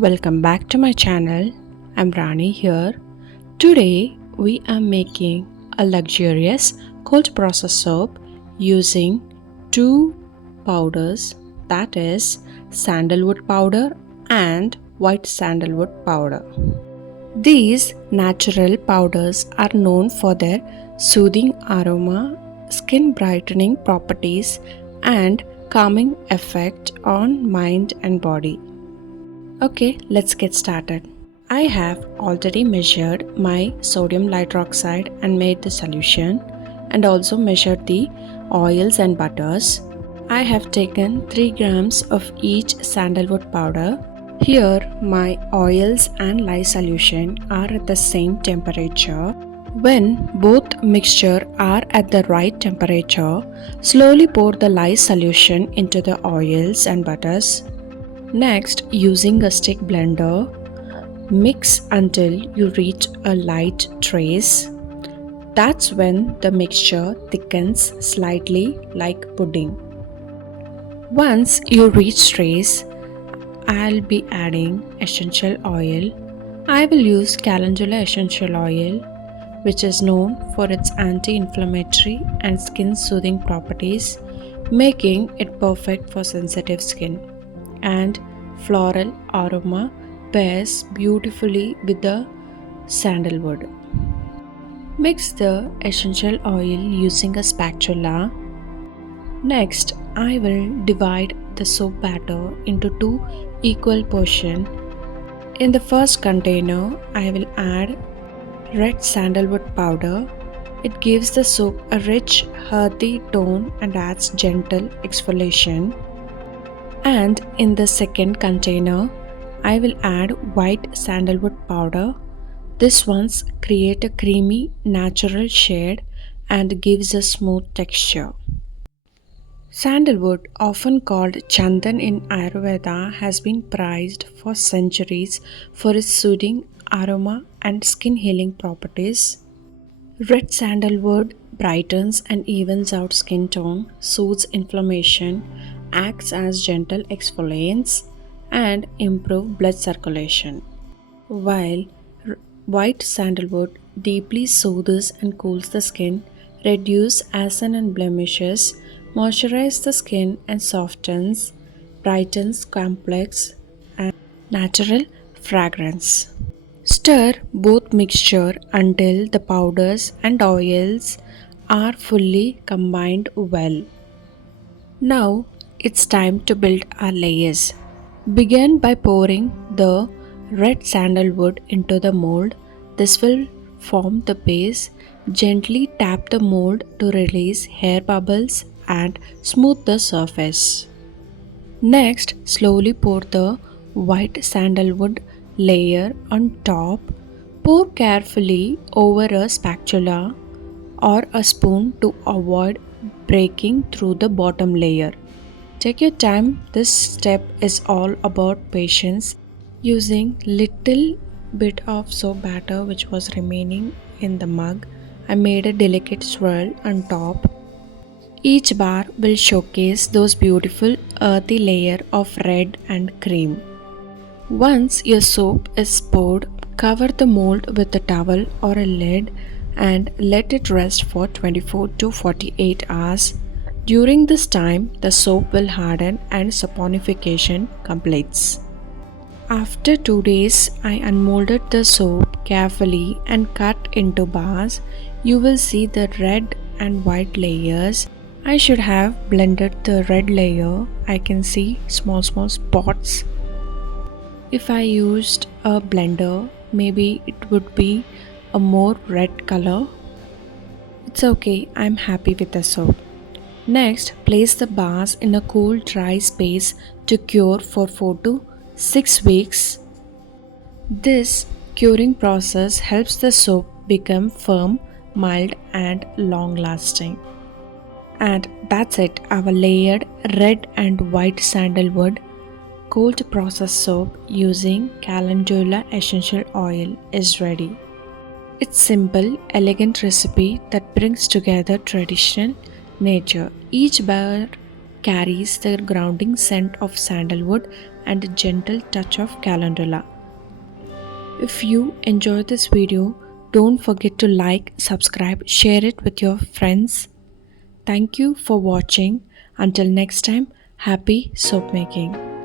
Welcome back to my channel. I'm Rani here. Today we are making a luxurious cold process soap using two powders, that is sandalwood powder and white sandalwood powder. These natural powders are known for their soothing aroma, skin brightening properties and calming effect on mind and body. Okay, let's get started. I have already measured my sodium hydroxide and made the solution, and also measured the oils and butters. I have taken 3 grams of each sandalwood powder. Here my oils and lye solution are at the same temperature. When both mixture are at the right temperature, slowly pour the lye solution into the oils and butters. Next, using a stick blender, mix until you reach a light trace. That's when the mixture thickens slightly like pudding. Once you reach trace, I'll be adding essential oil. I will use calendula essential oil, which is known for its anti-inflammatory and skin-soothing properties, making it perfect for sensitive skin. And floral aroma pairs beautifully with the sandalwood. Mix the essential oil using a spatula. Next, I will divide the soap batter into two equal portions. In the first container, I will add red sandalwood powder. It gives the soap a rich, earthy tone and adds gentle exfoliation. And in the second container, I will add white sandalwood powder. This one's create a creamy natural shade and gives a smooth texture. Sandalwood, often called chandan in Ayurveda, has been prized for centuries for its soothing aroma and skin healing properties. Red sandalwood brightens and evens out skin tone, soothes inflammation, acts as gentle exfoliants, and improve blood circulation. While white sandalwood deeply soothes and cools the skin, reduces acne and blemishes, moisturizes the skin and softens, brightens complex and natural fragrance. Stir both mixture until the powders and oils are fully combined well. Now it's time to build our layers. Begin by pouring the red sandalwood into the mold. This will form the base. Gently tap the mold to release hair bubbles and smooth the surface. Next, slowly pour the white sandalwood layer on top. Pour carefully over a spatula or a spoon to avoid breaking through the bottom layer. Take your time. This step is all about patience. Using little bit of soap batter which was remaining in the mug, I made a delicate swirl on top. Each bar will showcase those beautiful earthy layer of red and cream. Once your soap is poured, cover the mold with a towel or a lid and let it rest for 24 to 48 hours. During this time, the soap will harden and saponification completes. After 2 days, I unmolded the soap carefully and cut into bars. You will see the red and white layers. I should have blended the red layer. I can see small spots. If I used a blender, maybe it would be a more red color. It's okay, I'm happy with the soap. Next, place the bars in a cool dry space to cure for 4 to 6 weeks. This curing process helps the soap become firm, mild and long lasting. And that's it, our layered red and white sandalwood cold process soap using calendula essential oil is ready. It's simple, elegant recipe that brings together traditional nature. Each bar carries the grounding scent of sandalwood and a gentle touch of calendula. If you enjoyed this video, don't forget to like, subscribe, share it with your friends. Thank you for watching. Until next time, happy soap making.